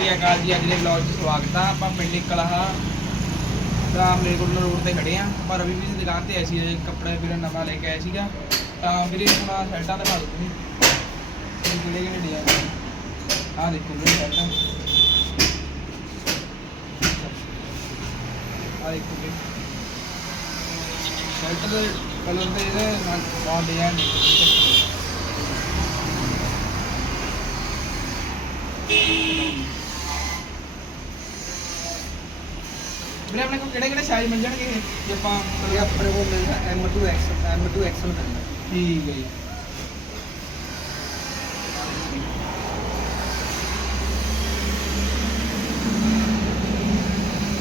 ਸ੍ਰੀ ਅਕਾਲ ਜੀ, ਅੱਜ ਦੇ ਵਲੌਗ 'ਚ ਸਵਾਗਤ ਆ। ਆਪਾਂ ਪਿੰਡ ਕਲਾਹਾ ਤਾਂ ਮਲੇਰਕੋਟਲਾ ਰੋਡ ਤੇ ਖੜੇ ਆ। ਪਰ ਅਭੀ ਵੀ ਦੁਕਾਨ ਤੇ ਆਏ ਕੱਪੜੇ ਵੀਰੇ ਨਵਾਂ ਲੈ ਕੇ ਆਏ ਸੀਗਾ। ਤਾਂ ਵੀਰੇ, ਹੁਣ ਆਹ ਸ਼ਰਟਾਂ ਦਿਖਾ ਦਿਓ ਤੁਸੀਂ। ਕਿਹੜੇ ਕਿਹੜੇ ਡਿਜ਼ਾਈਨ ਆ? ਦੇਖੋ ਵੀਰੇ ਸ਼ਰਟਾਂ ਆ ਦੇਖੋ ਵੀਰੇ। ਸ਼ਰਟ ਦੇ ਕਲਰ ਦੇ ਇਹਦੇ ਨਾਲ ਬਹੁਤ ਡਿਜ਼ਾਈਨ ਨੇ। ਵੀਰੇ ਆਪਣੇ ਕੋਲ ਕਿਹੜੇ ਕਿਹੜੇ ਸਾਈਜ਼ ਮਿਲ ਜਾਣਗੇ ਇਹ? ਜੇ ਆਪਾਂ ਇਹ ਆਪਣੇ ਕੋਲ ਮਿਲਦਾ M2X M2XL ਮਿਲਦਾ ਠੀਕ ਹੈ ਜੀ।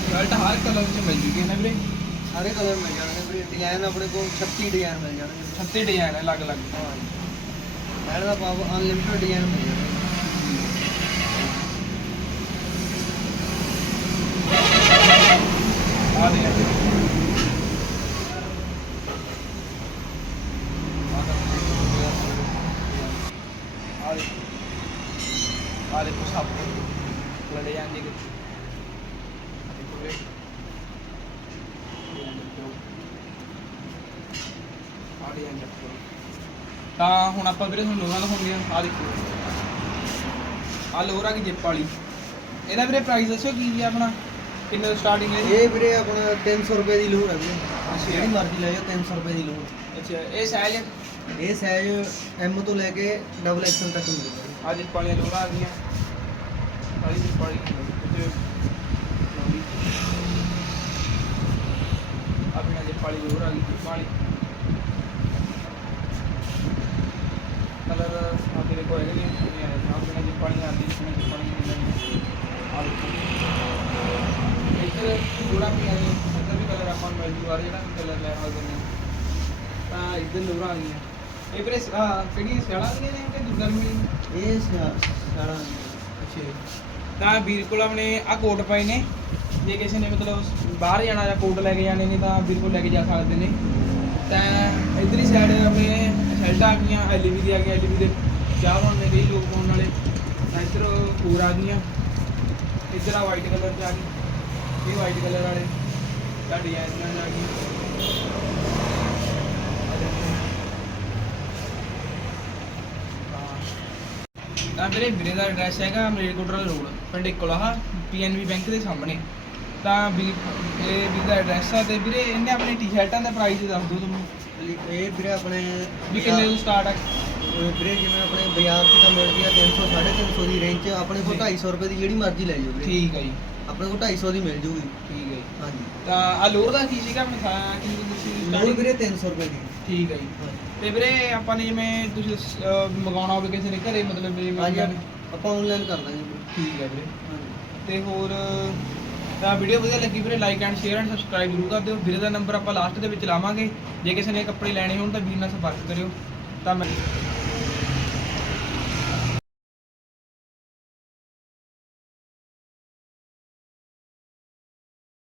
ਸ਼ਰਟ ਹਰ ਕਲਰ ਚ ਮਿਲ ਜੂਗੀ ਨਾ ਵੀਰੇ? ਸਾਰੇ ਕਲਰ ਮਿਲ ਜਾਣਗੇ ਵੀਰੇ ਡਿਜ਼ਾਈਨ ਆਪਣੇ ਕੋਲ 36 ਡਿਜ਼ਾਈਨ ਮਿਲ ਜਾਣਗੇ। 36 ਡਿਜ਼ਾਈਨ ਹੈ ਅਲੱਗ ਅਲੱਗ ਹਾਂ ਐਡ ਦਾ ਪਾਵ ਅਨਲਿਮਿਟਡ ਡਿਜ਼ਾਈਨ ਮਿਲ ਜਾਣਗੇ। ਆ ਦੇ ਆ ਲੜੇ ਜਾਂਦੇ ਕਿ ਤਾਂ ਹੁਣ ਆਪਾਂ ਵੀਰੇ ਤੁਹਾਨੂੰ ਲੋਹਾਂ ਦਿਖਾਉਂਦੇ ਆ ਆ ਦੇਖੋ। ਆ ਲੋਹਰ ਆ ਜਿੱਪ ਵਾਲੀ। ਇਹਦਾ ਵੀਰੇ ਪ੍ਰਾਈਸ ਦੱਸੋ ਕੀ ਹੈ ਆਪਣਾ? ਕਿੰਨੇ ਸਟਾਰਟਿੰਗ ਹੈ ਜੀ? ਇਹ ਵੀਰੇ ਆਪਣਾ 300 ਰੁਪਏ ਦੀ ਲੋਰ ਹੈ ਵੀਰੇ। ਜਿਹੜੀ ਮਰਜ਼ੀ ਲੈ ਜਾਓ 300 ਰੁਪਏ ਦੀ ਲੋਰ ਅੱਛਾ ਇਹ ਸਾਈਜ਼ ਇਹ ਸਾਈਜ਼ M ਤੋਂ ਲੈ ਕੇ ਡਬਲ ਐਕਸਲ ਤੱਕ ਮਿਲੂਗਾ ਅੱਜ ਪਾਲੀਆਂ ਲੋਹਾਂ ਆ ਗਈਆਂ। ਪਾਲੀ ਦੀ ਤੇ ਆਪਣਾ ਜੇ ਪਾਲੀ ਲੋਹਰ ਆ ਗਈ ਪਾਲੀ ਕਲਰ ਆਪੇ ਦੇ ਕੋਈ ਨਹੀਂ ਆਪਣਾ ਜੇ ਪਾਲੀ ਆਦੀ ਇਸ ਵਿੱਚ ਪਾਲੀ ਨਹੀਂ ਆ ਇੱਧਰ ਲੋਹਰਾ ਵੀ ਆ ਗਈ ਇੱਧਰ ਵੀ ਕਲਰ ਜੂਗਾ ਜਿਹੜਾ ਵੀ ਕਲਰ ਲੈ ਸਕਦੇ ਨੇ। ਤਾਂ ਇੱਧਰ ਆ ਗਈਆਂ। ਇਹ ਵੀਰੇ ਆ ਕਿਹੜੀ ਸਿਆਲਾਂ ਦੀਆਂ ਨੇ ਕਿ ਗਰਮੀ ਇਹ ਸਾਰਾ ਅੱਛਾ ਤਾਂ ਵੀਰ ਕੋਲ ਆਪਣੇ ਆ ਕੋਟ ਪਏ ਨੇ। ਜੇ ਕਿਸੇ ਨੇ ਮਤਲਬ ਬਾਹਰ ਜਾਣਾ ਜਾਂ ਕੋਟ ਲੈ ਕੇ ਜਾਣੇ ਨੇ ਤਾਂ ਵੀਰ ਕੋਲ ਲੈ ਕੇ ਜਾ ਸਕਦੇ ਨੇ। ਤਾਂ ਇਧਰਲੀ ਸਾਈਡ ਆਪਣੇ ਸ਼ਰਟਾਂ ਆ ਗਈਆਂ ਐਲਈਵੀ ਦੀ ਆ ਗਈ ਐਲਈਵੀ ਦੇ ਚਾਹ ਬਣਨੇ ਕਈ ਲੋਕ ਪਾਉਣ ਵਾਲੇ। ਤਾਂ ਇੱਧਰ ਹੋਰ ਆ ਗਈਆਂ। ਇੱਧਰ ਆ ਵਾਈਟ ਕਲਰ ਚ ਆ ਗਈ। ਇਹ ਵਾਈਟ ਕਲਰ ਵਾਲੇ। ਤਾਂ ਡਿਜ਼ਾਈਨ ਨਾਲ ਆ ਗਈ ਤਾਂ ਵੀਰੇ ਵੀਰੇ ਦਾ ਐਡਰੈਸ ਹੈਗਾ ਮਲੇਰਕੋਟਲਾ ਰੋਡ ਪਿੰਡ ਇਕੋਲਾਹਾ ਪੀਐਨਬੀ ਬੈਂਕ ਦੇ ਸਾਹਮਣੇ। ਤਾਂ ਵੀ ਇਹ ਵੀਰ ਦਾ ਐਡਰੈਸ ਆ ਤੇ ਵੀਰੇ ਇਹਨੇ ਆਪਣੀ ਟੀ-ਸ਼ਰਟਾਂ ਦਾ ਪ੍ਰਾਈਸ ਦੱਸ ਦਿਓ ਤੁਹਾਨੂੰ। ਇਹ ਵੀਰੇ ਆਪਣੇ ਵੀ ਕਿੰਨੇ ਤੋਂ ਸਟਾਰਟ ਆ? ਵੀਰੇ ਜਿਵੇਂ ਆਪਣੇ ਬਾਜ਼ਾਰ 'ਚ ਤਾਂ ਮਿਲਦੀ ਆ 300 350 ਦੀ ਰੇਂਜ 'ਚ ਆਪਣੇ ਕੋਲ ਜੀ। 250 ਰੁਪਏ ਦੀ ਜਿਹੜੀ ਮਰਜ਼ੀ ਲੈ ਜਾਓ ਵੀਰੇ। ਠੀਕ ਹੈ ਜੀ। ਆਪਣੇ ਕੋਲ 250 ਦੀ ਮਿਲ ਜੂਗੀ। ਠੀਕ ਹੈ ਜੀ। ਹਾਂਜੀ। ਤਾਂ ਆ ਲੋਰ ਦਾ ਕੀ ਸੀਗਾ? ਖਾ ਕਿ ਤੁਸੀਂ starting? ਵੀਰੇ 300 ਰੁਪਏ ਦੀ। ਠੀਕ ਹੈ ਜੀ। ਹਾਂਜੀ। ਤੇ ਵੀਰੇ ਆਪਾਂ ਨੇ ਜਿਵੇਂ ਤੁਸੀਂ ਅਹ, ਮੰਗਾਉਣਾ ਹੋਵੇ ਕਿਸੇ ਨੇ ਘਰੇ ਮਤਲਬ ਵੀ ਹਾਂਜੀ ਆਪਾਂ ਆਨਲਾਈਨ ਕਰ ਦਾਂਗੇ ਵੀਰੇ। ਠੀਕ ਹੈ ਵੀਰੇ। ਹਾਂਜੀ। ਤੇ ਹੋਰ ਤਾਂ ਵੀਡੀਓ ਵਧੀਆ ਲੱਗੀ ਵੀਰੇ like and share and subscribe ਜ਼ਰੂਰ ਕਰ ਦਿਓ। ਵੀਰੇ ਦਾ ਨੰਬਰ ਆਪਾਂ ਲਾਸਟ ਦੇ ਵਿੱਚ ਲਾਵਾਂਗੇ। ਜੇ ਕਿਸੇ ਨੇ ਕੱਪੜੇ ਲੈਣੇ ਹੋਣ ਤਾਂ ਵੀਰ ਨਾਲ ਸੰਪਰਕ ਕਰਿਓ। ਤਾਂ ਮੈਂ